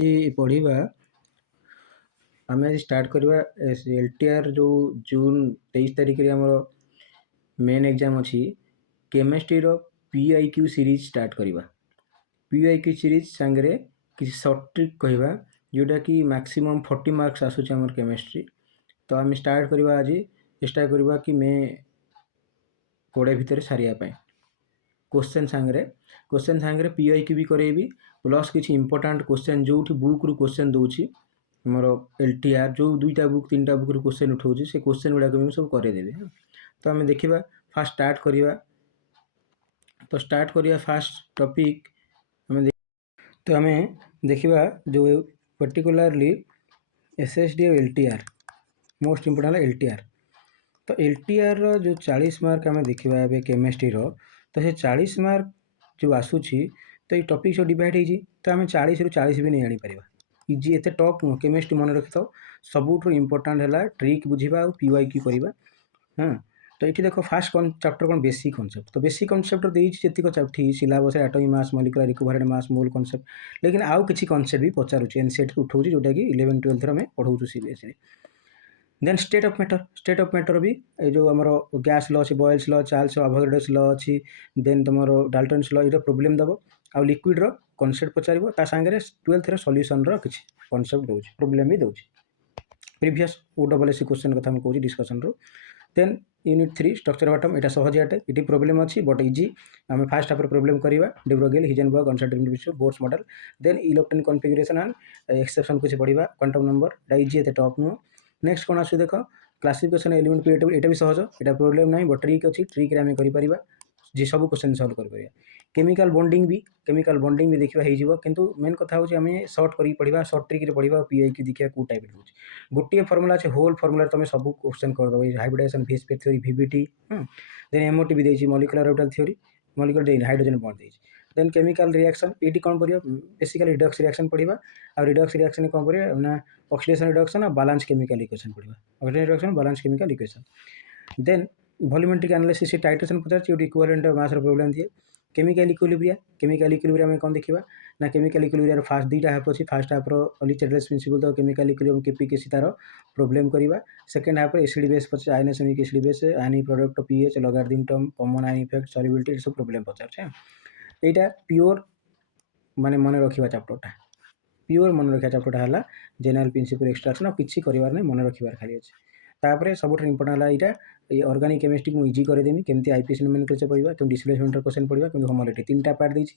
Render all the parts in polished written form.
पढ़िबा आम आज स्टार्ट करवा एलटीआर जो जून 23 तारिख आमर मेन एग्जाम अच्छी केमिस्ट्री रो पीआईक्यू सीरीज स्टार्ट करवा। पीआईक्यू सीरीज सांगे किसी सर्ट ट्रिक कहवा जोटा कि मैक्सिमम 40 मार्क्स आसूँ आमर केमिस्ट्री। तो आम स्टार्ट करवा आज चेष्टा करवा कि मैं 20 भितर सारियापाई क्वेश्चन सांगे पीआईक्यू भी करेबी प्लस किसी इंपोर्टाट क्वेश्चन जो बुक रु क्वेश्चन दूसरी मोर एलटीआर जो 2टा बुक 3टा बुक रु क्वेश्चन उठाऊँ से क्वेश्चन गुड़ाक भी सब करदेवी। तो आम देखा फास्ट स्टार्ट करवा। तो स्टार्ट करवा फास्ट टॉपिक तो आम देखा जो पर्टिकुलरली एसएसडी और एलटीआर मोस्ट इंपोर्टेंट एलटीआर। तो एलटीआर जो 40 मार्क आम देखा केमिस्ट्री रो तो से 40 मार्क जो आसूची तो ये टॉपिक सब डिवाइड होती तो आम 40 रु 40 भी नहीं आनीपर इजी एत टफ नुह केमिस्ट्री मन रखी था सबुठ इंपोर्टाट है ट्रिक बुझा और पीवाईक्यू करवा। हाँ तो ये देख फास्ट चैप्टर कौन बेसिक कॉन्सेप्ट तो बेसिक कॉन्सेप्ट जी ठीक syllabus atomic mass molecular equivalent mass mole concept लेकिन आउ किसी कॉन्सेप्ट भी पचारुचे एनसीईआरटी उठाऊँ जोटा कि 11 12 में पढ़ाऊँ CBSE. Then state of matter भी जो आम गैस लॉ अच्छी Boyle's law Charles Avogadro's law अच्छी देन तुम डाल्टन्स लॉ ये प्रोब्लेम दब आउ लिक्विड रो कॉन्सेप्ट पचार सांगे 12th सॉल्यूशन रो किसी कॉन्सेप्ट दूँ प्रोब्लेम भी दूँ प्रीवियस ओडब्ल्यूएससी क्वेश्चन कथा कहूँ डिस्कसन रो। Then unit 3 structure of atom यहाँ सहजियाटे ये प्रोब्लेम अच्छी बट इजी आम फास्ट हाफ प्रोब्लेम करवा de Broglie Heisenberg uncertainty Bohr's model then electronic configuration and exception कुछ पढ़ा क्वांटम नंबर इजी एत टॉप नुह। नेक्स्ट कौन आस देख क्लासिफिकेशन एलिमेंट पीरियड यहाँ भी सहज यहाँ प्रोब्लेम ना बट ट्रिक अच्छी ट्रिक आम कर जी सब क्वेश्चन सल्व कर केमिकल बॉन्डिंग भी देखा हो किंतु मेन कथा हूँ आम सर्ट कर पढ़ा सर्ट ट्रिक पढ़ा पीआईक्यू देखा कौ टाइप रोचे गोटे फर्मुला अच्छे होल फर्मुला तुम सब क्वेश्चन करदेव हाइब्रिडाइजेशन फिश थ्योरी वीबीटी देन एमओटी भी देती molecular orbital theory molecular hydrogen bond देती देन केमिकल रिएक्शन ये कौन पढ़ा बेसिकली रिडक्स रिएक्शन पढ़ा और रिडक्स रिएक्शन कौन पढ़ा ना ऑक्सीडेशन रिडक्शन और बैलेंस केमिकल इक्वेशन पढ़ा oxidation reduction balance chemical equation. Then volumetric analysis titration पचार इक्विवेलेंट मास प्रोब्लेम दिए केमिकल इक्विलिब्रियम में कौन देखा ना केमिकल इक्विलिब्रियम फास्ट 2टा हाफ अच्छी फास्ट हाफ अलिचेडलेस प्रिंसिपल तो केमिकल इक्विलिब्रियम केपीकेसी तार प्रोब्लेम करवा सेकेंड हाफ एसिड बेस पचार ionisation acid base ionic product pH logarithm term common ion effect solubility सब प्रोब्लेम पचार यहाँ प्योर माने मन रखा चैप्टरटा प्योर मन रखा चैप्टरटा है जनरल प्रिंसिपल एक्सट्राक्शन और किसी करार नहीं मन रखार खाली अच्छे तापर सब इंपोर्टाट है यहाँ ऑर्गेनिक केमिस्ट्री को इजी करदेमी केमती आईपीसी नोमेनक्लेचर पढ़ा केमती डिस्प्लेसमेंट क्वेश्चन पढ़ा केमती होमोलैरिटी 3टा पार्ट देती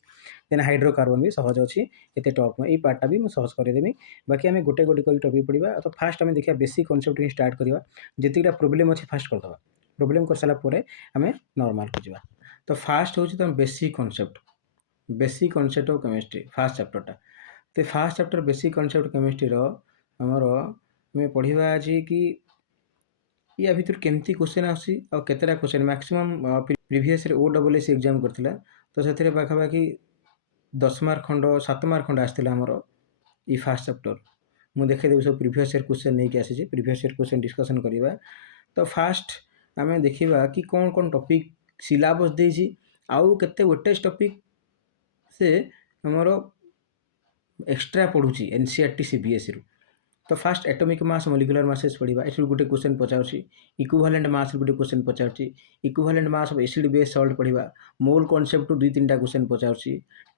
देन हाइड्रोकार्बन भी सहज अच्छी एत टॉप ये पार्टा भी मुझे सहज करदेमी बाकी आम गोटे गोटे कर टॉपिक पढ़ा। तो फास्ट आम देखा बेसिक कॉन्सेप्ट ही स्टार्ट करवा जितटा प्रोब्लेम अच्छे फास्ट करदे प्रोब्लेम कर सारापर आम नॉर्मल को जावा। तो फास्ट हूँ तुम basic concept of chemistry first चैप्टरटा तो first chapter basic concept chemistry आमर आम पढ़ा आज कि या भर केमती क्वेश्चन आसता क्वेश्चन मैक्सिमम प्रीवियस ओडब्ल्यूएससी एग्जाम करथिला तो से पाखापाखि 10 मार्क खंड 7 मार्क खंड आसला आमर ये फास्ट चैप्टर मुझे देखेदेवी सब प्रीवियस ईयर क्वेश्चन नहीं आसी प्रीवियस ईयर क्वेश्चन डिस्कसन करवा। तो फास्ट आम देखा कि कौन कौन टॉपिक सिलेबस देसी आउ केते वेटेज टॉपिक से आमर एक्स्ट्रा पढ़ुची एनसीईआरटी सीबीएसई। तो first atomic mass molecular masses पढ़ा ये गोटे क्वेश्चन पचार इक्विवेलेंट मास गोटे क्वेश्चन पचार equivalent mass of acid base salt पढ़ा मोल कॉन्सेप्ट 2-3टा क्वेश्चन पचार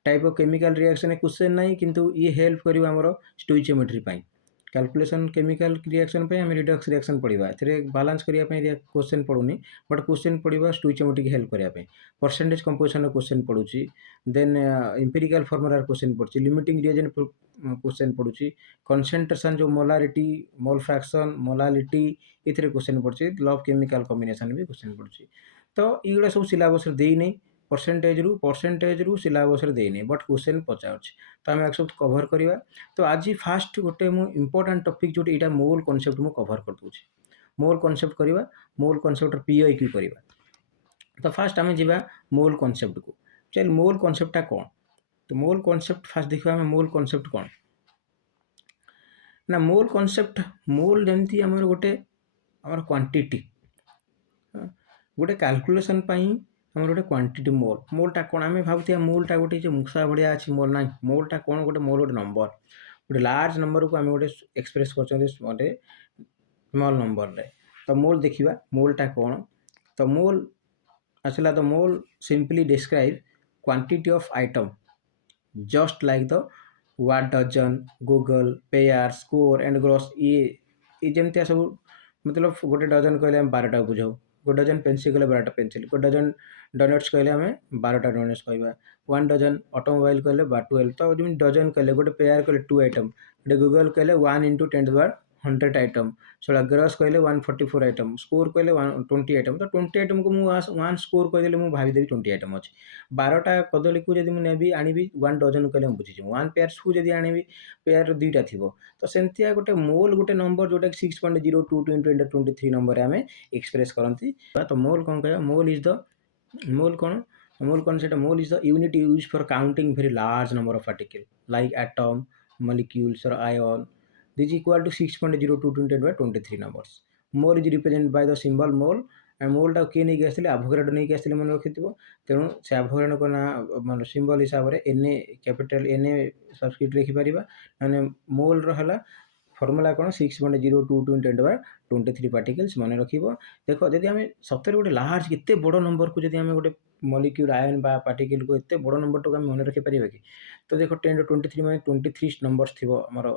type of chemical reaction question नहीं किंतु ये हेल्प कर आमर स्टोइचियोमेट्री कैलकुलेशन केमिकल रिएक्शन पे आम रिडक्स रिएक्शन पढ़ा ए बालांस करने क्वेश्चन पढ़ुनी बट क्वेश्चन पढ़ा स्टोइचियोमेट्री हेल्प करने परसेंटेज कंपोजिशन क्वेश्चन पढ़ुची देन एम्पिरिकल फॉर्मूला क्वेश्चन पढ़ुची लिमिटिंग रिएजेंट क्वेश्चन पढ़ुची कंसंट्रेशन जो मोलारिटी मोल फ्रैक्शन मोलालिटी ये क्वेश्चन पढ़ुची लॉ ऑफ केमिकल कॉम्बिनेशन भी क्वेश्चन पढ़ुची। तो ये सब सिलेबस दे नहीं परसेंटेज रु सिलेबस दे नहीं बट क्वेश्चन पचार तो आम सब कवर करवा। तो आज फास्ट गोटे मु इंपोर्टाट टॉपिक जो यहाँ मोल कॉन्सेप्ट मु कवर कर दूँ मोल कॉन्सेप्ट करवा मोल कॉन्सेप्ट पीआईक्यू करवा। तो फास्ट आम जा मोल कॉन्सेप्ट को चल मोल कॉन्सेप्टा कौन तो मोल कॉन्सेप्ट फास्ट देखा आम मोल कॉन्सेप्ट कौन ना मोल कॉन्सेप्ट मोल जमती आमर गोटे आमर क्वांटिटी गोटे कैलकुलेशन आमर गोटे क्वांटिटी मोलटा कौन आम भावती मोलटा गोटे मूषा भाया अच्छी मोल ना मोलटा कौन गोटे मोल गोटे नंबर गोटे लार्ज नंबर को आम गोटे एक्सप्रेस कर स्मॉल नंबर रे। तो मोल देखिबा मोलटा कौन। तो मोल आसला the mole simply describe quantity of item just like the what dozen Google pair score and gross ये जमतिया सब मतलब गोटे डजन कहले हम 12टा बुझाऊ गोटे डजन पेंसिल कहले 12टा पेंसिल गोटे डजन डोनट्स कहले आम 12टा डोनट्स कहबा 1 डजन ऑटोमोबाइल कहले 12 तो जमी डजन कहले गोटे पेयर कहले 2 आइटम गोटे गूगल कहले 1 × 10⁻100 आइटम सोला ग्रॉस कहले 144 आइटम स्कोर कहले 20 आइटम तो 20 आइटम को मु 1 स्कोर कहले मु भाभी देबी 20 आइटम अछि 12टा कदली को जदि मु नेबी आनिबी 1 डजन कहले हम बुझिछि 1 पेयर को जदि आनिबी पेयर 2टा थिबो तो सेमतिया गोटे मोल गोटे नंबर जोटा 6.02 × 10⁻23 नंबर आमे एक्सप्रेस करंती। तो मोल कौन कहबा मोल इज द मोल कौन सेटा mole is the unit use for counting very large number of particle like atom molecules or ion this equal to 6.02 × 10⁻23 numbers mole is represented by the symbol mole and mole टा किए नहीं आसते आभोगाड्रो नहीं आसते मन रखि तेणु से आभोगाड्रो को ना मान सिंबल हिसाब से Na कैपिटल Na सबस्क्रिप्ट लिखिपर ना मोल रहा फर्मूला कौन 6.02 × 10⁻23 पार्टिकल्स मन रख देख जदि आम सतरे गोटे लार्ज केते बड़ नंबर को जदि आम गोटे मॉलिक्यूल आयन बा पार्टिकल को एते बड़ नंबर टाक मन रखिपर कि तो देख 10⁻23 माने 23 नंबर्स थी आमर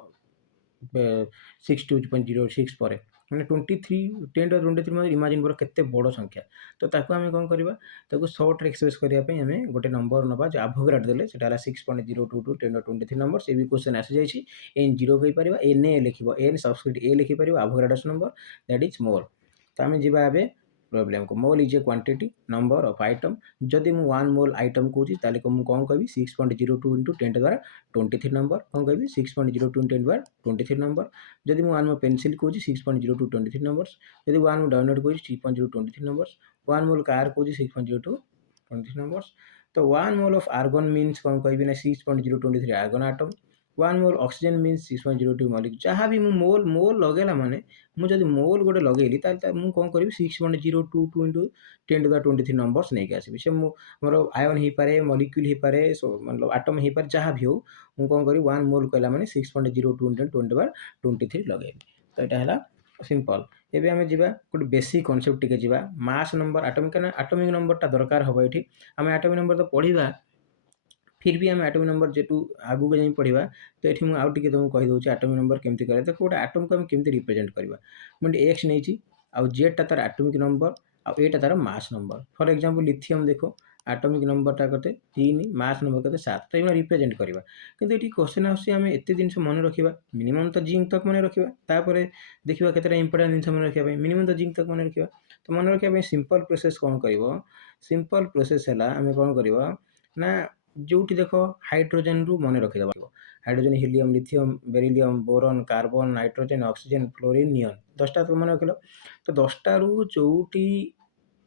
62.06 पर मैंने 23 10⁻23 मतलब इमाजिन कर केते बड़ संख्या तो ताको आम कौन करवा ताको शॉर्ट एक्सप्रेस करने आम गोटे नंबर नवा जो आभोगाड देले सेटा 6.02 × 10⁻23 नंबर से भी क्वेश्चन आसी जाइए एन 0 कही पार एन ए लिख एन सबस्क्रिप्ट ए लिखिपर Avogadro's number that is mole. तो आम जी ए प्रॉब्लम को mole is a quantity number of item जदि मु 1 मोल आइटम कहूँ ताले को मु कौन कहबी 6.02 × 10⁻23 नंबर कौन कहबी 6.02 × 10⁻23 नंबर जदि मु 1 मोल पेंसिल कहूँ 6.02 × 23 नंबर्स जदि 1 मोल डाउनलोड कहूँ 6.02 × 23 नंबर्स 1 मोल कार कहूँ 6.02 × 23 नंबर्स तो 1 मोल ऑफ आर्गन मीन्स कौन कहबी ना 6.023 argon atom 1 mole oxygen means 6.02 molecule जहाँ भी मु मोल लगेला माने मुझे मोल गोटे लगेली मुझे कौन करी 6.022 × 10⁻23 नंबर्स नहीं आसबि से मोर आयन हो पारे मॉलिक्यूल हो पारे मतलब आटम हो पारे जहाँ भी हो मुझे कौन करी 1 मोल कहला माने 6.02 × 10⁻23 लगेबी। तो यहाँ है सिंपल एबे आमे जिबा गोटे बेसिक कॉन्सेप्ट टिके जिबा मास नंबर एटॉमिक नंबर टा दरकार हबो एठी आमे एटॉमिक नंबर तो पढ़िबा फिर भी आम एटॉमिक नंबर जेटू आगू जाई पढ़िबा तो ये मुझे आउ टिके तुमको कहि दउची एटॉमिक नंबर केमती करे देखो गोटे एटम को हम केमती रिप्रेजेंट करबा मुझे एक्स नहीं आउ जेड टा तार एटॉमिक नंबर आउ एटा तार mass number for example lithium देखो एटॉमिक नंबर टा कते 3 मास नंबर कते 7 तो ये रिप्रेजेंट करबा किंतु एठी क्वेश्चन आसी आमे एते दिन से मन रखिबा मिनिमम तो जिंक तक मन रखिबा तापरे देखिबा केतेटा इंपोर्टेंट दिन से मन रखिबा मिनिमम तो जिंक तक मन रखिबा तो मन रखिबा सिंपल प्रोसेस कौन करबो सिंपल प्रोसेस हैला आमे कौन करबो ना जोटी देख हाइड्रोजन रु मन रखिदेव hydrogen helium lithium beryllium boron carbon nitrogen oxygen fluorine neon 10टा तो मन रखिल तो 10टा रु जोटी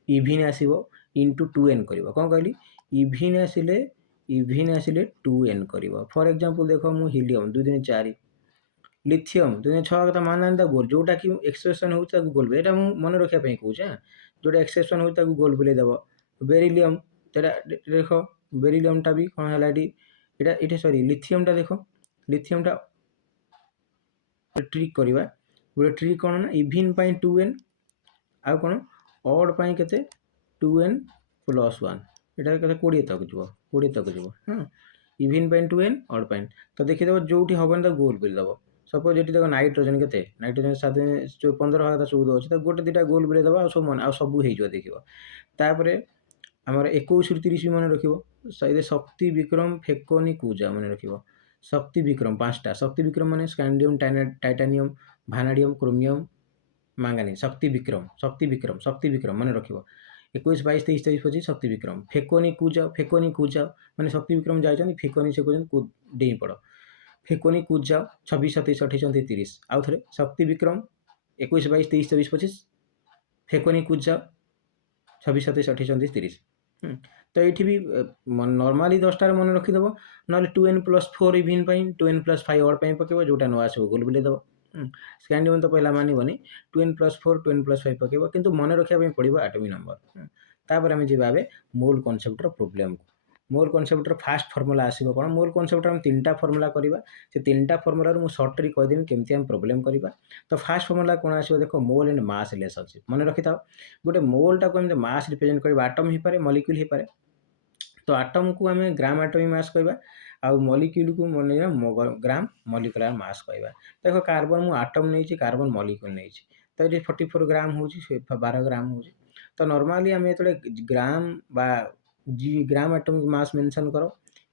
इभिन आसीबो इंटू 2n करिवो कौन कहली इभिन आसिले 2n करिवो फॉर एग्जांपल देखो मु हिलियम 2 दिन 4 लिथियम 2 दिन 6 का मान दा गोल जोटा कि एक्सप्रेशन होता गोल एटा मु मन रखिया पई कहूछ जोटा एक्सप्रेशन होता गोल बुले देबो बेरिलियम तेरा देखो बेरिलियम टा भी कौन है इटा सॉरी लिथियम टा देखो लिथियम टा ट्रिक करवा गोटे ट्रिक कौन ना इभिन पाई 2n आउ कौन ऑड पाई केते 2n + 1 एटा केते 20 तक जीवो 20 तक जीवो हां इभिन पाई 2n ऑड पाई तो देखि देबो जोटी हबन त गोल बुले देबो सपोज एटी देखो नाइट्रोजन केते नाइट्रोजन 7 जो 15 भाग 14 अछि त गोटे दिटा गोल बुले देबो आ सब मन आ सब हे जो देखिबो तापरे आमर 21 ରୁ 30 मन रखिबो सही शक्ति विक्रम फेकोनी कूजा मन रखिबो शक्ति विक्रम 5टा शक्ति विक्रम माने स्कैंडियम टाइटानियम भानाडियम क्रोमियम मांगानी शक्ति विक्रम मन रखिबो 21 22 23 24 25 शक्ति विक्रम फेकोनी कूजा माने शक्ति विक्रम जाइछन फेकोनी से कहन कूद डेई पड़ो फेकोनी कूजा 26 27 28 29 30 आउ थरे शक्ति विक्रम 21 22 23 24 25 फेकोनी कूजा 26 27 28 29 30 तो ये भी नॉर्मली 10टार मन रखिदेव ना 2n + 4 इभिन 2n + 5 ऑड पकेब जोटा न आसो गोल बुले देव स्कैंडियम तो पहला मानबनी 2n + 4 2n + 5 पकेब किंतु मन रखा पड़ो एटॉमिक नंबर तापर आम जी मोल कॉन्सेप्टर प्रोब्लेम को मोल कनसेप्टर फास्ट फर्मुला आसीबो कोन मोल कनसेप्टर हम तीनटा फर्मुला करबा से तीनटा फर्मुला मु शॉर्ट री कह देमी केमती हम प्रॉब्लम करबा। तो फास्ट फर्मुला कोन आसीबो देखो मोल एंड मास रिलेशनशिप मन रखि थाओ गोटे मोल टा को हम मास रिप्रेजेंट करबा एटम ही पारे मॉलिक्यूल ही पारे तो एटम को हमें ग्राम एटॉमिक मास कहबा आ मॉलिक्यूल को मन ग्राम मॉलिक्यूलर मास कहबा। देखो कार्बन मु एटम नै छी कार्बन मॉलिक्यूल नै छी तो ये 44 ग्राम हो 12 ग्राम हो तो नॉर्मली आम जो ग्राम बा जी ग्राम एटॉमिक मास मेंशन करो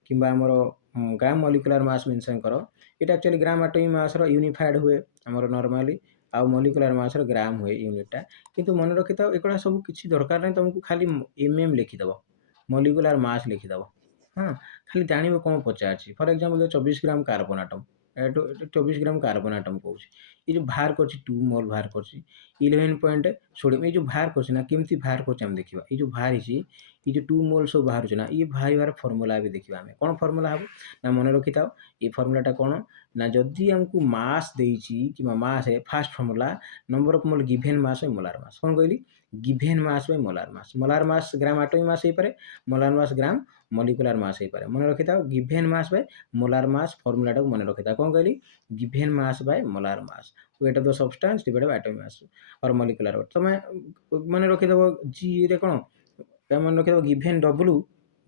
कि ग्राम मॉलिक्यूलर मास मेंशन करो ये एक्चुअली ग्राम एटॉमिक मास रो यूनिफाइड हुए हमर नॉर्मली आ मॉलिक्यूलर मास रो ग्राम हुए यूनिटा किंतु मन रखि था एकड़ा सब किछि दरकार नै तुमको खाली एमएम लिखि दबो मॉलिक्यूलर मास लिखि दबो। हाँ खाली जानबो कौन पचार for example 24 gram carbon atom 24 gram carbon atom कहूँ ये जो बाहर कर 2 मोल बाहर कर 11.16 ये जो बाहर कर ना केमती बाहर कर देखा ये जो बाहर ये जो 2 मोल सब बाहर ना ये बाहर फर्मुला भी देखा आम कौन फर्मुला हम ना मन रखि था ये फर्मुलाटा कौन ना जदि आमको मास देछि कि मास है fast formula number of mole given mass by molar मास कौन कहली given mass by molar mass gram atomic mass हो पारे molar mass gram molecular mass हो पारे मन रखि था given mass by molar mass फर्मुलाटा को मन रखि था कौन कहली given mass by molar mass weight of the substance divided by atomic mass और मॉलिक्यूलर वेट तो मैं मन रखि दबो जी रे कोन तो मन रखि दबो given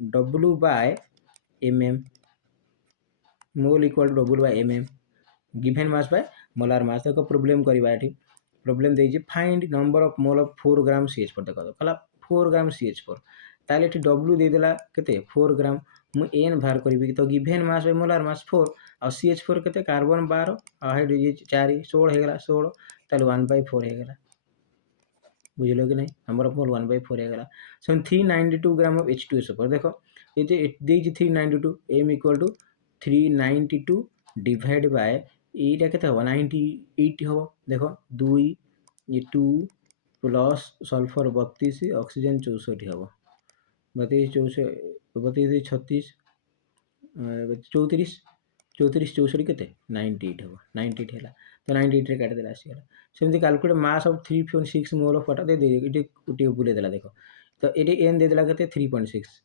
w by mm mole equal to w by mm given mass by molar mass देखो प्रॉब्लम करबा एठी प्रॉब्लम देछि find number of mole of 4 gram CH4 देखो कहला 4 ग्राम CH4 ताले एठी w दे देला केते 4 ग्राम मु n बाहर करबी तो गिवन मास बाय मोलार मास 4 और CH4 केते कार्बन 12 और हाइड्रोजन 4 16 हे गेला 16 ताले 1/4 हे गेला बुझलो कि नहीं नंबर ऑफ मोल 1/4 हे गेला सो 392 ग्राम ऑफ H2SO4 देखो ये जे देछि 392 m equal to 392 divide by এইটা কেতে হব 98 হব দেখো 2 ये 2 प्लस सल्फर 32 ऑक्सीजन 64 হব 32 32 36 34 34 64 केते 98 हबो 98 हैला तो 98 रे काट देला आसीगला सेमति calculate mass of 3.6 mole of water दे दे इटे उटी बुले देला देखो तो एटे n दे देला केते 3.6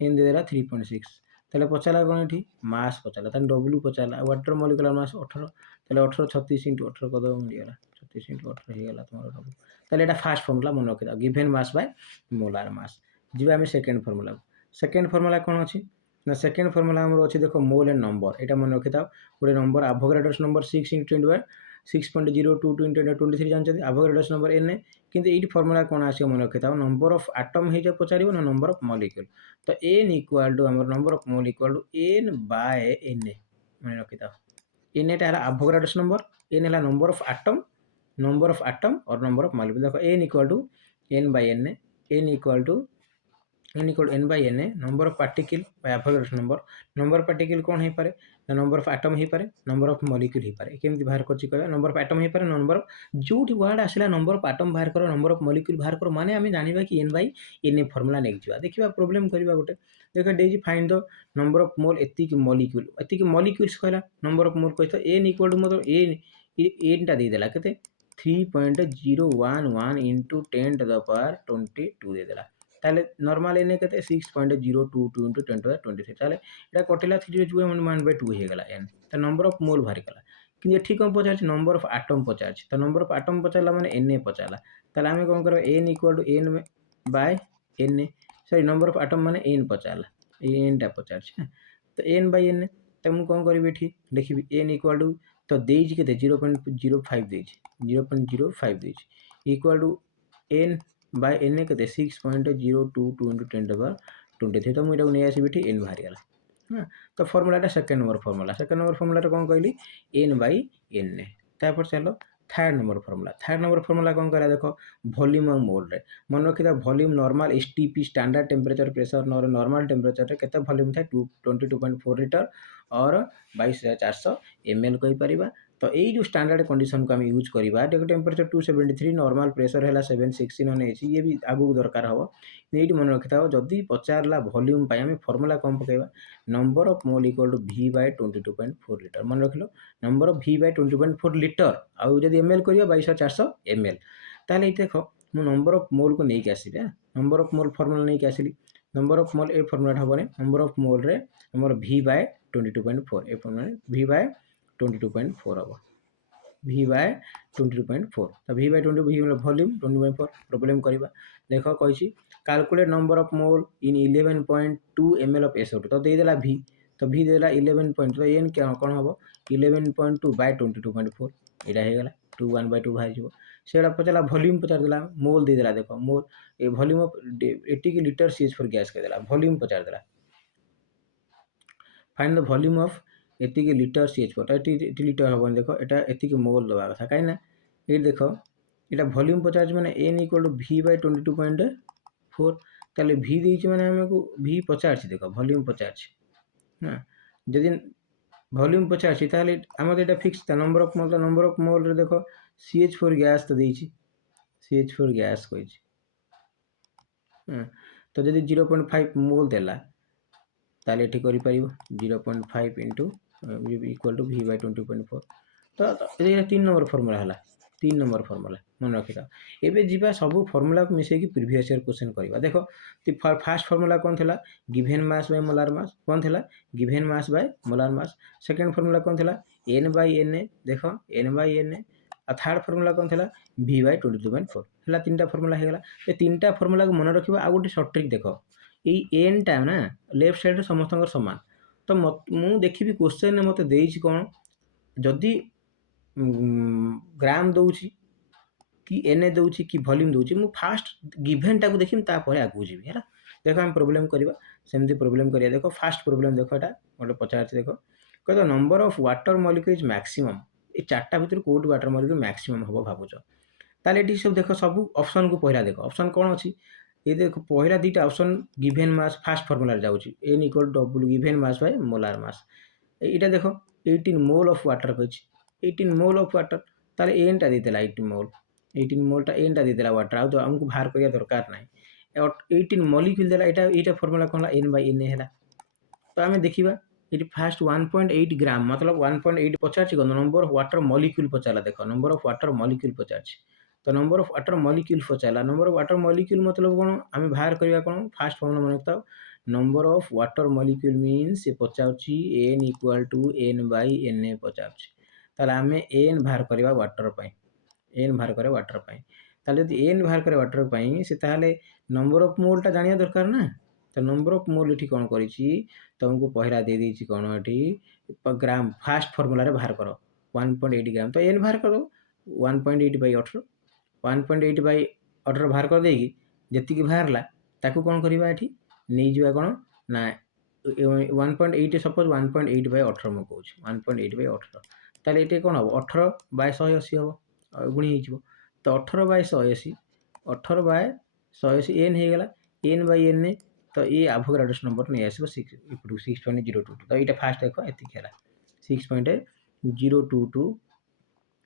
n दे देला 3.6 ताले पचाला कोन एठी मास पचाला तान w पचाला वाटर मॉलिक्यूलर मास 18 ताले 18 36 * 18 कद मिलियला 36 * 18 हे गेला तमरो w ताले एटा फास्ट फार्मूला मन रखि दा गिवन मास बाय मोलार मास जिबा हम सेकंड फार्मूला कोन अछि ना सेकंड फार्मूला हमरो अछि देखो मोल एंड नंबर एटा मन रखि थाओ गोटे नंबर एवोगाड्रोस नंबर 6 * 10 बाय 6.02 * 10 23 जानछथि एवोगाड्रोस नंबर n किंतु एटी फार्मूला कोन आसी मन रखि थाओ नंबर ऑफ एटम हे जे पचारिबो ना नंबर ऑफ मॉलिक्यूल तो n इक्वल टू हमर number of mole equal to n by n मन रखि थाओ n एटा हला एवोगाड्रोस नंबर n हला नंबर ऑफ एटम और नंबर ऑफ मॉलिक्यूल देखो n equal to n by n n equal to n by n number of particle by Avogadro's number of particle कोन हे पारे नंबर ऑफ एटम हे पारे number of molecule हे पारे केमति बाहर करछि कहबा नंबर ऑफ एटम हे पारे नंबर ऑफ जोटी वर्ड आसिला नंबर ऑफ एटम बाहर करो नंबर ऑफ मॉलिक्यूल बाहर करो माने हम जानिबा कि n by n फार्मूला नेक जिबा देखिबा प्रॉब्लम करबा गोटे देखो डेजी find the number of mole एति कि मॉलिक्यूल्स कहला नंबर ऑफ मोल कहतो n इक्वल टू मतलब n टा दे देला केते 3.011 into 10 to the power 22 दे देला ताले नॉर्मल एने केते 6.022 into 10 to the 23 ताले एटा कटिला 3 रे 1/2 हे गेला n त नंबर ऑफ मोल बाहर गेला कि एठी कोन पचार नंबर ऑफ एटम पचार त नंबर ऑफ एटम पचारला माने na पचारला ताले हम कोन करबा n equal to n by na sorry number of atom माने n पचारला n टा पचार तो n बाय n त हम कोन करबी एठी लिखबी n इक्वल टू तो देज केते 0.05 देज 0.05 देज equal to n by n केते 6.022 into 10 to the 23 तो मुइटा नै आसी बेठी n बाहर गेला हां तो फार्मूलाटा सेकंड नंबर फार्मूला रे कोन कहली n बाय n तापर चलो थर्ड नंबर फार्मूला कोन करा देखो वॉल्यूम ऑफ मोल रे मन रखिदा volume normal STP standard temperature pressure normal temperature रे केते वॉल्यूम था 22.4 लीटर और 22400 ml कहि परिबा तो यही जो स्टैंडर्ड कंडीशन को हम यूज करवा देखो टेम्परेचर 273 नॉर्मल प्रेशर है 716 ऑन एसी ये भी आगु दरकार हम ये मन रखि था जदि पचारला वॉल्यूम आम फॉर्मूला कौन पकेबा number of mole equal to v by 22.4 litre मन रखिलो number of v by 22.4 litre आउ जदि ml करिया 22400 ml ताले देखो मु नंबर ऑफ मोल को नहीं आसीबे नंबर ऑफ मोल फॉर्मूला नहीं आसीली नंबर ऑफ मोल ए फॉर्मूला हेबो नंबर ऑफ मोल रे हमर V/22.4 ए फॉर्मूला V/22.4 हेबो V/22.4 तो V/20 V वॉल्यूम 20/4 प्रॉब्लम करबा देखो कहिछि calculate number of mole in 11.2 ml of SO2 तो दे देला V तो V देला 11 पॉइंट तो एन क्या कोन हबो 11.2 बाय 22.4 एटा हे गेला 2 1/2 बाहर जीवो सेडा पचला वॉल्यूम पचार देला मोल दे देला देखो मोल ए volume of 80 litre CH4 gas के देला वॉल्यूम पचार देला फाइंड द वॉल्यूम ऑफ एतिक लीटर CH4 80 लीटर हबन देखो एटा एतिक मोल दबा कथा काई ना ये देखो एटा वॉल्यूम पचार माने n = V/22.4 ताले V देछि माने हमको V पचार छी देखो वॉल्यूम पचार छी हां जदि वॉल्यूम पचार छी ताले हमर एटा फिक्स था नंबर ऑफ मोल रे देखो CH4 गैस तो देछि CH4 गैस कोइ छी हां तो जदि 0.5 मोल देला ताले एठी करि परिबो 0.5 इनटू इक्वल टू V/22.4 तो ये 3 नंबर फार्मूला हला 3 नंबर फार्मूला मन रखिता एबे जीवा सब फार्मूला को मिसे की प्रीवियस ईयर क्वेश्चन करबा देखो फर्स्ट फार्मूला कोन थला given mass by molar mass कोन थला given mass by molar mass second formula कोन थला n/na देखो n/na आ थर्ड फार्मूला कोन थला V/22.4 हला तीनटा फार्मूला हे गला ए तीनटा फार्मूला को मन रखिबा आ गोटे शॉर्ट ट्रिक देखो ए n टा ना लेफ्ट साइड समस्त समान तो मु देखिबी क्वेश्चन मते देइछि कोन जदि ग्राम दउछि कि एन दउछि कि वॉल्यूम दउछि मु फास्ट गिवन टा को देखिम ता परे आगु जीबी हला देखो हम प्रॉब्लम करबा सेमति प्रॉब्लम करिया देखो फास्ट प्रॉब्लम देखो एटा गोटे पचार देखो कहतो number of water molecule is maximum ए चारटा भीतर कोट वाटर मॉलिक्यूल मैक्सिमम होबो भाबुचो ताले एटी सब देखो सब ऑप्शन को पहला देखो ऑप्शन कोन अछि ये देखो पहला दीटा option given mass first formula रे जाउछि n = w given mass by molar mass एटा देखो 18 मोल ऑफ वाटर कहछि 18 मोल ऑफ वाटर ताले n टा देतेला 18 मोल टा n टा देतेला वाटर आ तो हमको बाहर करिया दरकार नाही 18 मॉलिक्यूल देला एटा फार्मूला कोनला n/na हैला तो हमें देखिबा इट फास्ट 1.8 ग्राम मतलब 1.8 पचार छी नंबर ऑफ वाटर मॉलिक्यूल पचाला देखो नंबर ऑफ वाटर मॉलिक्यूल पचार छी तो नंबर ऑफ वाटर मॉलिक्यूल पचाला नंबर ऑफ वाटर मॉलिक्यूल मतलब कोन हमें बाहर करिया कोन फास्ट फार्मूला मन रखता number of water molecule means से पचाउची n = n/na पचाउची ताले हमें n बाहर करिवा वाटर पई n बाहर करे वाटर पई ताले यदि n बाहर करे वाटर पई से ताले नंबर ऑफ मोल टा जानिया दरकार ना तो नंबर ऑफ मोल एठी कोन करिछि तुमको पहला दे देछि कोन एठी ग्राम फास्ट फार्मूला रे बाहर करो 1.8 ग्राम तो n बाहर करो 1.8/18 1.8/18 बाहर कर देगी जति की बाहरला ताकू कोन करबा एठी नै जिवा कोन ना 1.8 सपोज 1.8/18 म कहूछ 1.8/18 ताले एठी कोन हो 18/180 हो गुणी हे जिवो तो 18/180 18/180 n हे गेला n/n तो ये एवोगाड्रोस नंबर नै आसीबो 6.022 तो एटा फास्ट देखो एति खेला 6.022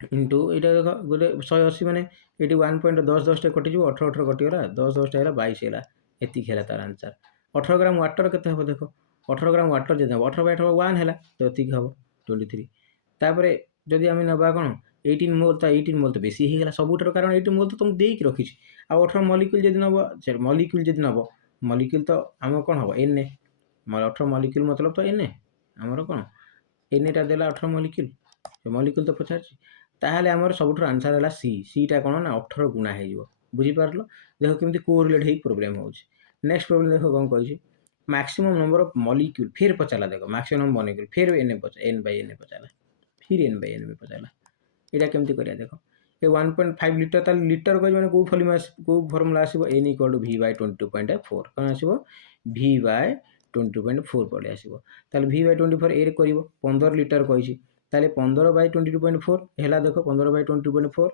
इनटू एटा देखो गोटे 180 माने एटी 1.10 टे कटि जो 18 कटि गला 10 टा हैला 22 हैला एति खेला तार आंसर 18 ग्राम वाटर केते हो देखो 18 ग्राम वाटर जे 18/18 1 हैला तो एति हबो 23 तापरे जदि हम नबा कोन 18 मोल तो 18 मोल तो बेसी हे गेला सबुटर कारण 18 मोल तो तुम देई के रखिछि आ 18 मॉलिक्यूल जदि नबो मॉलिक्यूल जदि नबो मॉलिक्यूल तो हम कोन हबो na 18 मॉलिक्यूल मतलब तो na हमर कोन na टा देला 18 मॉलिक्यूल तो पचार ताहले हमर सबुठर आंसर हला सी टा कोन ना 18 गुना हे जिवो बुझी पारलो देखो केमति कोरिलेट हे प्रॉब्लम होउछ नेक्स्ट प्रॉब्लम देखो कोन कहछि मैक्सिमम नंबर ऑफ मॉलिक्यूल फिर पचाला देखो मैक्सिमम मॉलिक्यूल फिर n/na पचाला फिर n/n पचाला एटा केमति करिया देखो ए 1.5 लीटर ताल लीटर को माने को फार्मूला आसीबो n = V/22.4 कोन आसीबो V/22.4 पड़े आसीबो ताल V/24 ए रे करिवो 15 लीटर कहिछि ताले 15/22.4 हेला देखो 15/22.4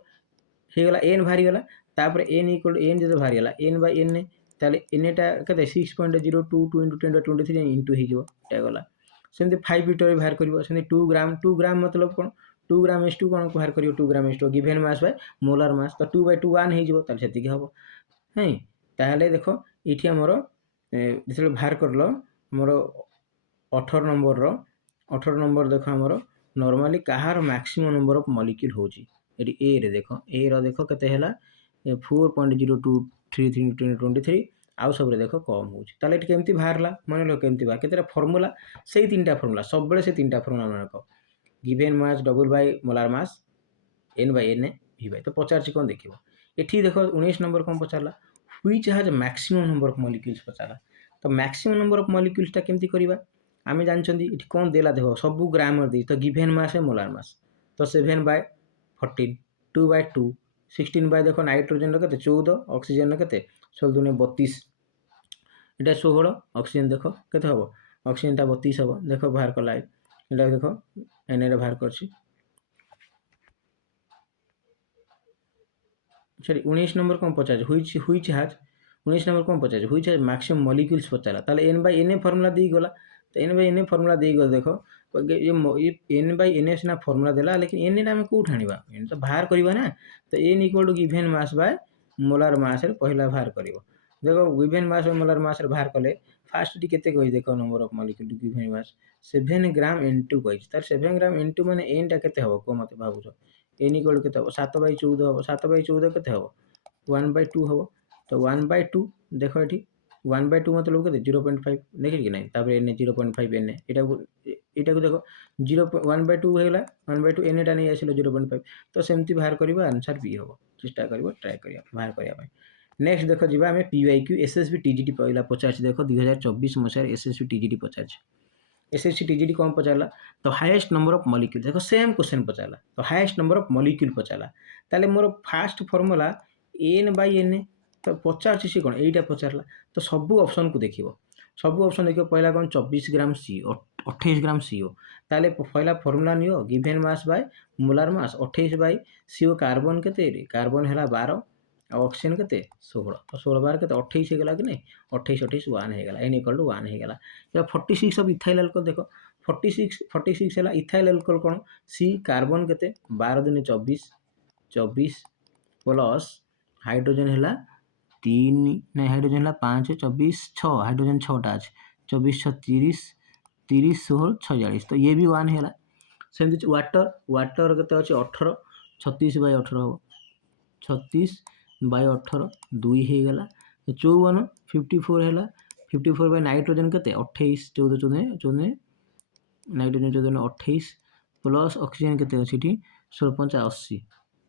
हे गेला n भारी गेला तापर n = n जदि भारी गेला n/n ताले n टा कते 6.022 * 10^23 इनटू हे जिवो टा गेला सेमते 5 लीटर बाहर करिवो सेमते 2 ग्राम मतलब कोन 2 ग्राम s2 कोन बाहर करिवो 2 ग्राम s2 given mass by molar मास तो 2/2 1 हे जिवो ताले सेति के हबो है ताहले देखो इठी हमरो जेतले बाहर करलो हमरो 18 नंबर देखो हमरो normally Kahar maximum number of molecule होची एटी ए रे देखो ए रो देखो कते हैला 4.0233 * 23 आउ सब देख कम हो केमती बाहर मन रख केमती बाहर केतेटा फर्मुला से 3टा फर्मुला सब से 3टा फर्मुला मन रख given mass double by molar mass n by n v by तो पचार कौन देख ये देख 19 नंबर कौन पचारा which has maximum number of molecules पचारा तो मैक्सिमम नंबर ऑफ मॉलिक्यूल्सटा केमती करबा आमे जानछंती इठी कौन देला देखो सब ग्रामर दे तो गिवेन मास है मोलार मास तो 7 बाय 14 2 बाय 2 16 बाय देखो नाइट्रोजन रो केते 14 ऑक्सीजन रो केते 16 दुने 32 एटा 16 ऑक्सीजन देखो केते हबो ऑक्सीजन ता 32 हबो देखो बाहर कला एटा देखो एन रे बाहर करछि सॉरी 19 नंबर कौन पचार व्हिच हैज 19 नंबर कौन पचार व्हिच हैज मैक्सिमम मॉलिक्यूल्स पचारा ताले एन बाय एन फार्मूला दी गला तो एन बाय एन फार्मूला दी गल देखो ये N by N Cina formula देला लेकिन एन टा हम कोठ आनिबा एन तो बाहर करबा ना तो N equal to given mass by molar mass रे पहला बाहर करबो देखो given mass by molar mass रे बाहर कले फास्ट टी केते कहि देखो number of molecule given mass 7 gram into कहि तार 7 ग्राम इनटू माने एन टा केते हबो को मते भाबुछो एन इक्वल केते हबो 7 बाय 14 हबो 7 बाय 14 केते हबो 1 बाय 2 हबो तो 1 बाय 2 देखो एठी 1 बाय 2 मतलब केते 0.5 देखि कि नहीं तापर एन 0.5 एन एटा को देखो 1 बाय 2 हेला 1 बाय 2 एन टा नहीं आसिलो 0.5 तो सेमती बाहर करबा आंसर बी हबो चेष्टा करबो ट्राई करिया बाहर करिया भाई नेक्स्ट देखो जीवा हमें पीवाईक्यू एसएसबी टीजीटी पहला पचार देखो 2024 मसिया एसएसबी टीजीटी पचार एसएससी टीजीटी कौन पचारा तो हाईएस्ट नंबर ऑफ मॉलिक्यूल देखो सेम क्वेश्चन पचारा तो हाईएस्ट नंबर ऑफ मॉलिक्यूल पचारा ताले मोर first formula n by n तो पचार सी कौन एटा पचारा तो सबू ऑप्शन को देखिबो सबू ऑप्शन देखियो पहला कौन 24 ग्राम सी 28 ग्राम सीओ ताले पहला फार्मूला नियो given mass by molar mass 28 by CO carbon केते कार्बन हैला 12 ऑक्सीजन केते 16 तो 16 बार केते 28 हे गेला कि नहीं 28 28 1 हे गेला एन इक्वल टू 1 हे गेला या 46 ऑफ इथाइल अल्कोहल देखो 46 हैला इथाइल अल्कोहल कोन सी कार्बन केते 12 दिन 24 24 प्लस हाइड्रोजन हैला 3 नहीं हाइड्रोजन हैला 5 24 6 हाइड्रोजन 6 टा अछि 24 6 30 30 16 46 तो ये भी 1 हैला सेम वाटर वाटर केते अछि 18 36 बाय 18 हो 36 बाय 18 2 हे गला 54 54 हैला 54 बाय नाइट्रोजन केते 28 14 14 14 नाइट्रोजन 14 28 प्लस ऑक्सीजन केते अछि ठी 16 5 80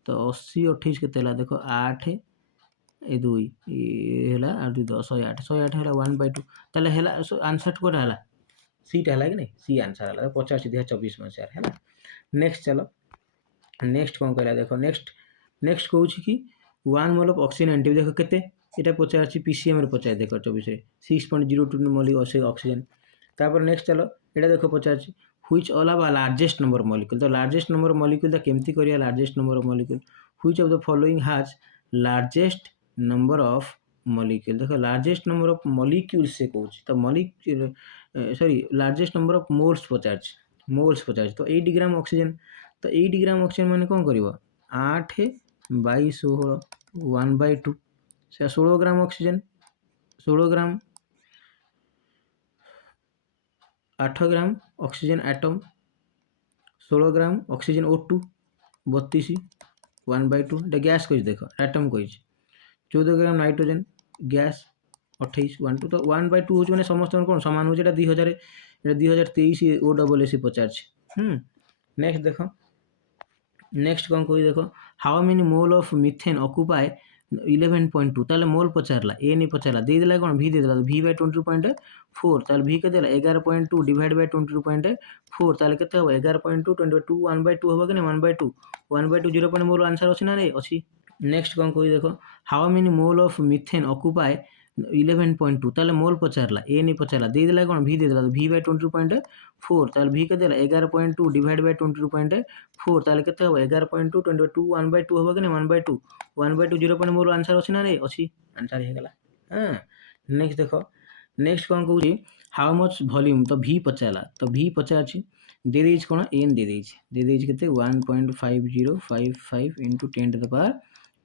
तो 80 28 केते हैला देखो 8 ए 2 हैला 8 2 10 108 हैला 1 बाय 2 ताले हैला आंसर कोटा हैला सीट हैला कि नहीं सी आंसर हैला 50 2024 में से हैला नेक्स्ट चलो नेक्स्ट कौन कहला देखो नेक्स्ट कहूँ कि 1 मोल ऑफ ऑक्सीजन एंटी देखो केते एटा पचार पीसीएम रे पचार देखो 24 रे 6.02 मोल ऑक्सीजन तापर नेक्स्ट चलो एटा देखो पचार which all are largest number of molecule तो लार्जेस्ट नंबर ऑफ मॉलिक्यूल दा केमती करिया largest number of molecule which of the following has largest number of molecule देखो लार्जेस्ट नंबर ऑफ मॉलिक्यूल से कहूँ तो molecule sorry largest number of moles पचार तो 8 ग्राम ऑक्सीजन तो 8 ग्राम ऑक्सीजन माने कौन करिवो 8 बाई 16 1 बाय 2 से 16 gram oxygen 16 gram 8 gram oxygen atom 16 gram oxygen O2 32 1 by 2 एटा गैस कहि देखो एटम कहि 14 ग्राम नाइट्रोजन गैस 28 1 2 तो 1 बाय 2 हो माने समस्त कोन समान हो जेटा 2000 एटा 2023 OSS पचार नेक्स्ट देखो नेक्स्ट कौन कही देखो how many mole of methane occupy 11.2 ताले मोल पचारला ए नहीं पचारला दे देला कौन भी दे देला v बाय 22.4 ताले v के देला 11.2 डिवाइड बाय 22.4 ताले केते हो 11.2 22 1 बाय 2 होबा कि नहीं 1 by 2 1 by 2 0 point mole answer अछि ना रे अछि नेक्स्ट कौन कही देखो how many mole of methane occupy 11.2 ताले मोल पचारला ए नहीं पचारला दे देला कौन भी दे देला v बाय 22.4 ताले v के देला 11.2 डिवाइड बाय 22.4 ताले केते हो 11.2 22 1 बाय 2 होबा कि नहीं 1 बाय 2 1 बाय 2 0 पॉइंट मोर आंसर अछि ना रे अछि आंसर हे गेला हां नेक्स्ट देखो नेक्स्ट कौन कहूची हाउ मच वॉल्यूम तो v पचाला तो v पचाची दे देइछ कोन n दे देइछ केते 1.5055 into 10 to the power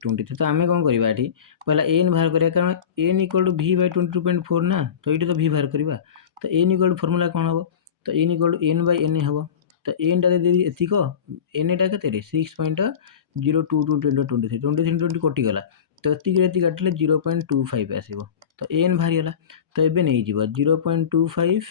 23 तो आमे कौन करबा एठी पहला n बाहर करिया कारण n equal to v by 22.4 ना तो एठी तो v बाहर करबा तो n इक्वल टू फार्मूला कोन हबो तो n equal to n by n हबो तो n टा दे एतिको n टा केते रे 6.022 23 20 कटि गला तो एतिक काटिले 0.25 आसीबो तो एन बाहरीगला तो एबे नहीं जीव 0.25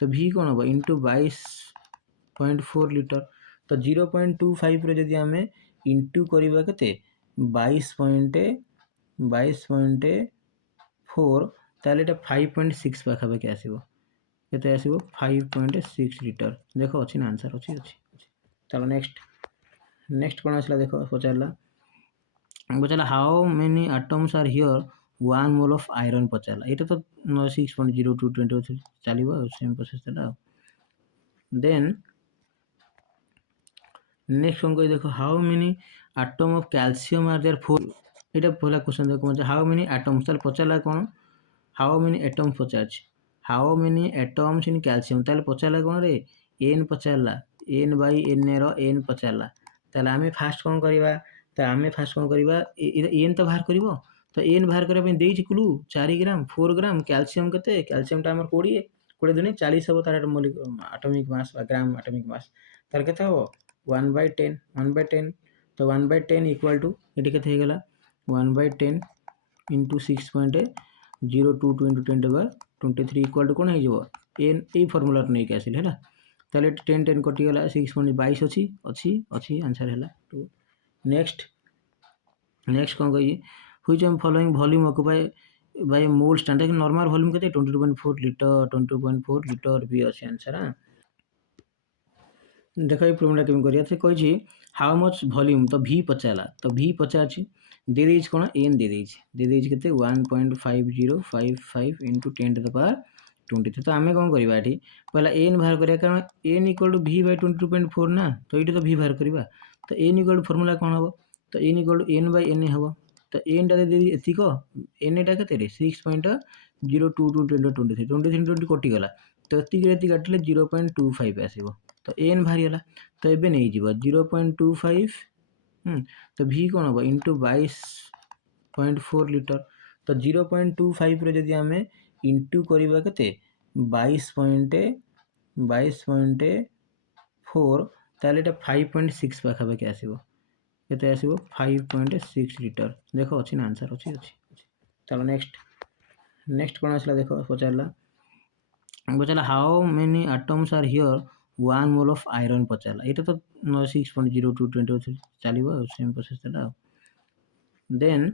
तो भी कौन हम इंटू 22.4 लिटर तो 0.25 रे जदि आमे इंटू करबा केते 22.4 ताले एटा 5.6 पाखापाखि आसीबो केते आसीबो 5.6 लिटर देखो अछि ना आंसर अछि चलो नेक्स्ट कोन आसला देखो पचारला how many atoms are here 1 mole of iron पचारला एटा तो 6.0220 चलिबो सेम प्रोसेस देला देन नेक्स्ट कोन कहि देखो how many atom of calcium are there four एटा पहला क्वेश्चन देखो हाउ मेनी एटम्स ताले पचारला कोन हाउ मेनी एटम्स पचारछि how many atoms in calcium ताले पचारला कोन रे n पचारला n बाय n रो n पचारला ताले आमे फास्ट कोन करबा तो आमे फास्ट कोन करबा n तो बाहर करबो तो n बाहर करबा पे देछि क्लू 4 ग्राम 4 ग्राम कैल्शियम केते कैल्शियम टा हमर 20 20 दुने 40 हो तार एटॉमिक मास बा ग्राम एटॉमिक मास तार केते हो 1/10 तो 1/10 इक्वल टू एटी केते हे गेला 1/10 into 6.022 into 10 to 23 equal to कोन हे जबो n ए फार्मूला नै के आसिल हैला ताले 10 10 कटि गेला 6.22 अछि आंसर हैला 2 नेक्स्ट कोन कहि which am following volume occupy by mole standard normal volume केते 22.4 लिटर 22.4 लिटर भी अछि आंसर हां देखो ये प्रॉब्लम केम करिया से कहि छी हाउ मच वॉल्यूम तो v पचाला तो v पचा छी दे देइछ कोन n दे देइछ केते 1.5055 into 10 to the power 23 तो आमे कोन करबा एठी पहला n बाहर करिया कारण n equal to v by 22.4 ना तो एठी तो v बाहर करबा तो n इक्वल टू फार्मूला कोन हबो तो n equal to n by n हबो तो n टा दे एति को n टा केते रे 6.022 23 20 कटि गला तो एति काटले 0.25 आसीबो तो n बाहरी गला तो एबे नहीं जीव 0.25 तो v कोन हम इंटू 22.4 लिटर तो 0.25 रे जदि आमे इंटू करबा केते 22.4 ताले एटा 5.6 पाखापाखि आसीबो केते आसीबो 5.6 लिटर देखो अछि ना आंसर अछि चलो नेक्स्ट कोन आसला देखो पचारला how many atoms are here 1 mole of iron पचारला एटा तो 6.0220 चलिबो सेम प्रोसेस देला देन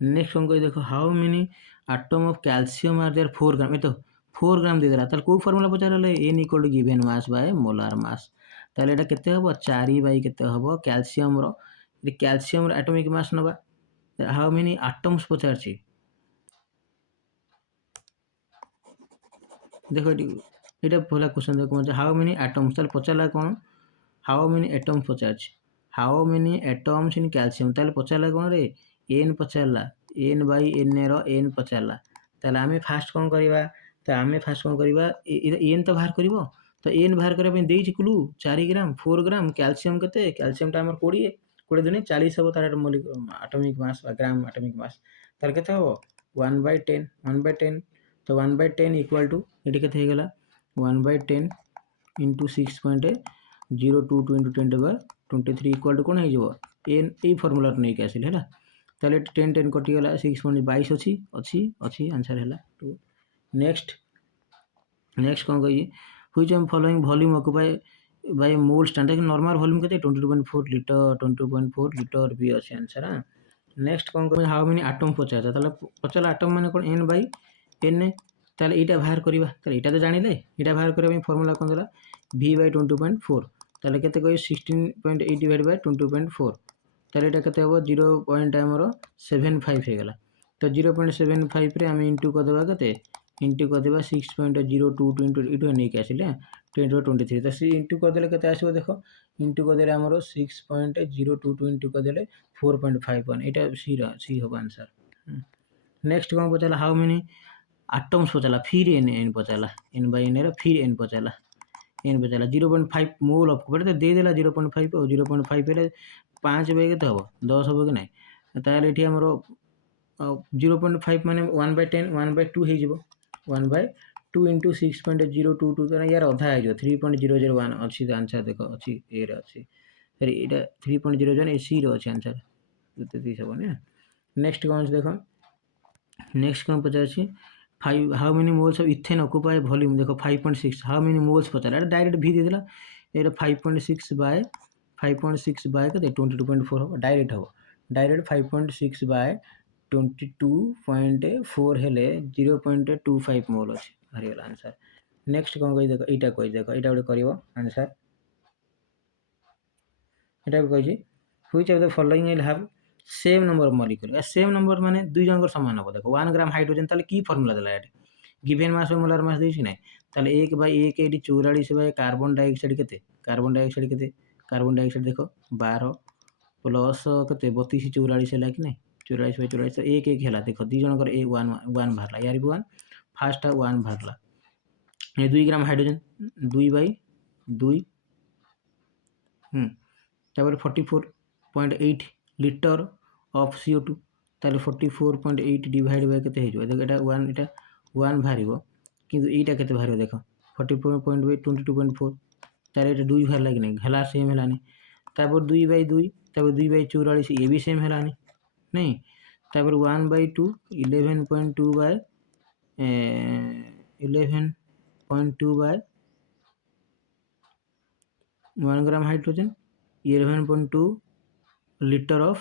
नेक्स्ट कोन कहि देखो how many atom of calcium are there 4 gram ए तो 4 ग्राम दे देला ताले को फार्मूला पचारले n equal to given mass by molar mass ताले एटा केते हबो 4 बाय केते हबो कैल्शियम रो एटॉमिक मास नबा हाउ मेनी एटम्स पचारछि देखो एटा पहला क्वेश्चन देखो हाउ मेनी एटम्स ताले पचारला कोन हाउ मेनी एटम्स पचारछि how many atoms in calcium ताले पचारला कोन रे n पचारला n बाय n रो n पचारला ताले आमे फास्ट कोन करबा तो आमे फास्ट कोन करबा n तो बाहर करबो तो n बाहर करबा पे देछि क्लू 4 ग्राम 4 ग्राम कैल्शियम केते कैल्शियम टा हमर 20 20 दुने 40 हो तार एटॉमिक मास बा ग्राम एटॉमिक मास तार केते हो 1/10 तो 1/10 इक्वल टू एटी केते हे गेला 1/10 into 6.022 into 10 to 23 equal to कोन हे जबो n ए फार्मूला नै के आसिल हैला ताले 10 10 कटि गेला 6.22 अछि आंसर हैला 2 नेक्स्ट कोन कहि which am following volume occupy by mole standard normal volume केते 22.4 लिटर 22.4 लिटर भी अछि आंसर हां नेक्स्ट कोन कहि हाउ मेनी एटम पचारता ताले पचारला एटम माने कोन n by n ताले एटा बाहर करबा ताले एटा तो जानिले एटा बाहर करबा फार्मूला कोन देला v by 22.4 ताले केते कहि 16.8 डिवाइड बाय 22.4 ताले एटा केते हो 0.75 हे गेला तो 0.75 रे आमे इंटू कर देबा केते इंटू कर देबा 6.022 इंटू इटो नै के आसिले 10 to 23 तो सी इंटू कर देले केते आसीबो देखो इंटू कर देले हमरो 6.022 इंटू कर देले 4.51 एटा सी हो आंसर नेक्स्ट कोन पचाला हाउ मेनी एटम्स पचाला फिर n पचाला n by n रे फिर n पचाला 0.5 मोल ऑफ बट दे देला 0.5 और 0.5 रे 5 बाय केते हबो 10 हबो कि नै ताले एठी हमरो 0.5 माने 1/10 1/2 हे जिवो 1/2 into 6.022 तो यार आधा हे जो 3.001 अछि आंसर देखो अछि ए रे अछि अरे एटा 3.001 ए सी रो अछि आंसर जते 30 हबो ने नेक्स्ट कौन देखो, नेक्स्ट कौन पचार 5 how many moles of ethane occupy volume, देखो 5.6 how many moles Pachar direct भी देदेला ये 5.6 बाय 5.6 बाय के 22.4 हम डायरेक्ट हम डायरेक्ट 5.6 बाय 22.4 हेले 0.25 मोल अच्छे हरिगला आंसर। नेक्स्ट कौन कही देख यहाँ कही देख यहाँ गोटे कर आंसर यहाँ कही which of the following will have same number of molecule, same number माने दुई जन सामान हम देख 1 ग्राम हाइड्रोजन ताले की फॉर्मूला देला ये given mass by molar mass देछि नै ताले 1 बाय 1 एडी 44 बाय कार्बन डाइऑक्साइड केते कार्बन डाइऑक्साइड केते कार्बन डाइऑक्साइड देखो 12 प्लस केते 32 44 हैला कि नै 44 बाय 44 तो 1 1 हैला देखो दी जन कर 1 1 बाहरला यार भी 1 फास्ट 1 बाहरला ये 2 ग्राम हाइड्रोजन 2 बाय 2 तापर 44.8 लिटर ऑफ CO2 ताले 44.8 डिवाइड बाय केते हे जो देखो एटा 1 बाहरिबो किंतु एटा केते बाहरिबो देखो 44.8 22.4 ताले एटा 2 बाहरला कि नै हला सेम हलानी तापर 2 बाय 2 तापर 2 बाय 44 ये भी सेम हलानी नहीं तापर 1 by 2 11.2 by 11.2 by 1 gram hydrogen 11.2 litre of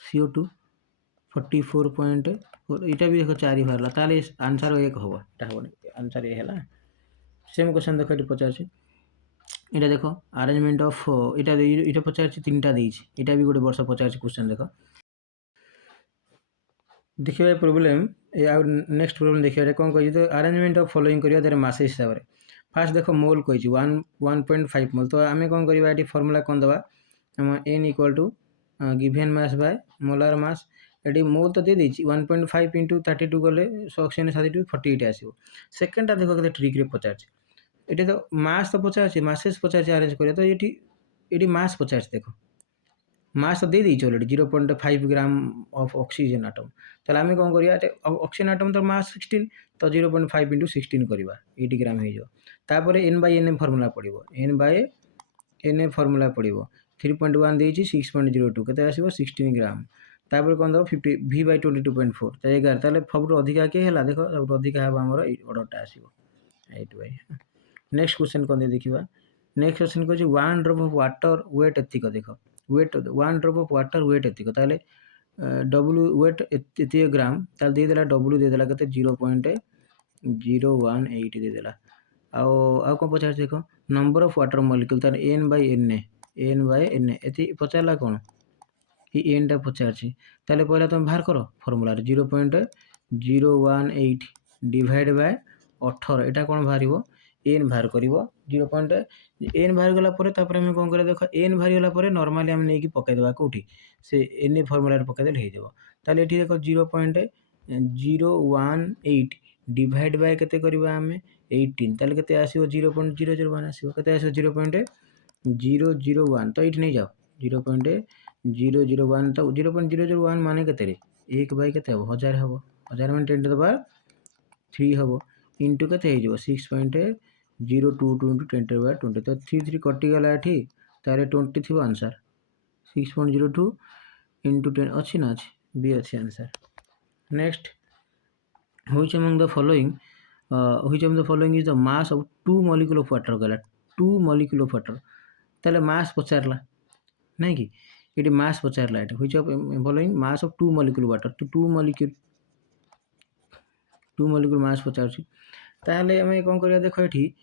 CO2 44.4 इटा भी देखो 4 बाहरला ताले आंसर 1 होबो ता होबो आंसर ये हैला। सेम क्वेश्चन देखो ये पचार इटा देखो अरेंजमेंट ऑफ इटा पचार 3टा देछि इटा भी गोटे वर्ष पचार क्वेश्चन देखो देखिए प्रॉब्लम या नेक्स्ट प्रॉब्लम देखिए कौन कही तो अरेंजमेंट ऑफ फॉलोइंग करिया तार मास हिसाब रे फास्ट देखो मोल कही 1.5 मोल तो आम कौन करवा ये फॉर्मूला कौन दबा n equal to given mass by molar mass ये मोल तो दे देछि 1.5 इंटू 32 गले 132 48 आसीबो सेकंडटा देखो केते ट्रिक रे पचार ये तो मास तो पचार मासेस पचार अरेंज करिया तो ये मास पचार देखो मास तो दे दी already 0.5 gram of oxygen atom ताले आम कौन करिया ऑक्सीजन आटम तो मास 16 तो 0.5 इंटू 16 करवा 80 ग्राम हो तापर n बाय n फॉर्मूला पड़ो n बाय n फॉर्मूला पड़ो 3.1 देछि 6.02 केते आसीबो 16 ग्राम तापर कौन दो 50 v बाय 22.4 तो 11 ताले सबटु अधिका के हला देखो सबटु अधिका हबा हमर ऑर्डरटा आसीबो 8 बाय। नेक्स्ट क्वेश्चन कौन दे देखिबा नेक्स्ट क्वेश्चन कहछि 1 ड्रॉप ऑफ वाटर वेट एतिक देखो weight 1 drop of water weight एतिक ताले डब्ल्यू वेट एतिक ग्राम ताले दे देला डब्ल्यू दे देला केते 0.018 दे देला आ कौन पचार देखो नंबर ऑफ वाटर मॉलिक्यूल ताले n बाय n एति पचारला कौन ये n टा पचार ताले पहला तुम बाहर करो फॉर्मूला 0.018 डिवाइड बाय 18 एटा कौन बाहरिबो n बाहर करिवो 0. n बाहर गला परे तापर हम कोन करे देखो n बाहर गला परे नॉर्मली हम नै कि पकै देबा कोठी से n फॉर्मूला रे पकै देले हे जेबो ताले एठी देखो 0.018 डिवाइड बाय केते करबा हम 18 ताले केते आसीबो 0.001 आसीबो केते आसीबो 0.001 तो एठी नै जाओ 0.001 तो 0.001 माने केते रे 1 बाय केते हो 1000 हो 1000 माने 10 टू द पावर 3 हो इंटू केते हे जेबो 6.022 इंटू 10 टू द पावर 20 तो 3 कटि गला एठी तारे 20 थिबो आंसर 6.02 इंटू 10 अच्छी ना अच्छी बी अच्छी answer. Next which among the following is the mass of 2 molecule of water गला 2 मॉलिक्यूल ऑफ वाटर ताले मास पचारला नहीं कि ये मास पचारला एटा which of following mass of 2 molecule water तो 2 मॉलिक्यूल मास पचारछि ताले हमें कोन करिया देखो एठी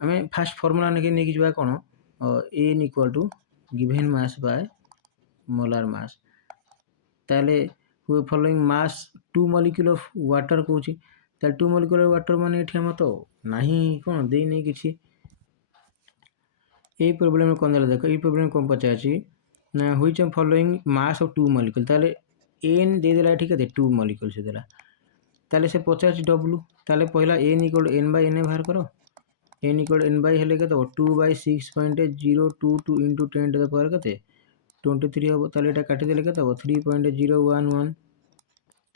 हमें फास्ट फार्मूला नेकी जबा कोन n equal to given mass by molar mass ताले following mass 2 molecule of water कहूछि ताले 2 मॉलिक्यूल ऑफ वाटर माने एठी हम तो नाही कोन देई नै किछि ए प्रॉब्लम में कोन देला देखो ए प्रॉब्लम कोन पचारछि ना which of following mass of 2 molecule ताले n दे देला एठी केते 2 मॉलिक्यूल से देला ताले से पचारछि w ताले पहला n equal n by n बाहर करो n इक्वल n बाय हेले केते 2 by 6.022 into 10 to the power केते 23 हो ताले एटा काटि देले केते 3.011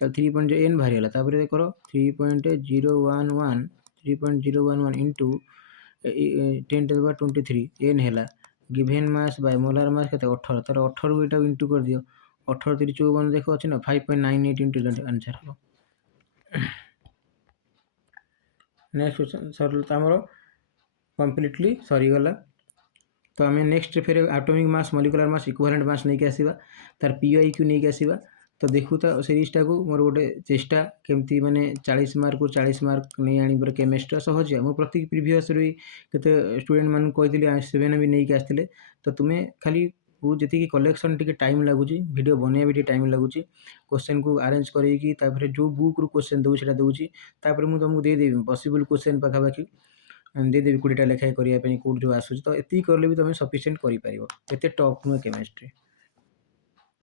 ताले 3. n बाहर गेला तापर करो 3.011 into 10 to the power 23 n हैला given mass by molar mass केते 18 तार 18 को एटा इंटू कर दियो 18 3 54 ଦେଖ ଅଛି ନା 5.98 into आंसर ହେବ। नेक्स्ट क्वेश्चन सर आमर कम्प्लीटली सरीगला। तो आम नेक्स्ट फिर atomic mass molecular mass equivalent mass नहीं आसवा तार पीआईक्यू नहीं आसवा। तो देखू तो सीरीजटा को मोर गोटे चेष्टा केमती माने 40 मार्क को 40 मार्क नहीं आनी केमिस्ट्री सहज मुझे प्रति प्रिवियस केते स्टूडेंट मान कही 7 भी नहीं आसते। तो तुम्हें खाली जी कलेक्शन टी टाइम लगुच वीडियो बनवा भी टाइम लगुच क्वेश्चन को अरेंज कर जो बुक रू क्वेश्चन दूसरा दूसरी मुझे तुमको देदेवी पॉसिबल क्वेश्चन पाखापाखि देदेवी 20टा लेखाएं करने कौट जो आसूँ। तो ये कले भी तुम सफिसीयंट कर एत टफ नुहे केमिस्ट्री।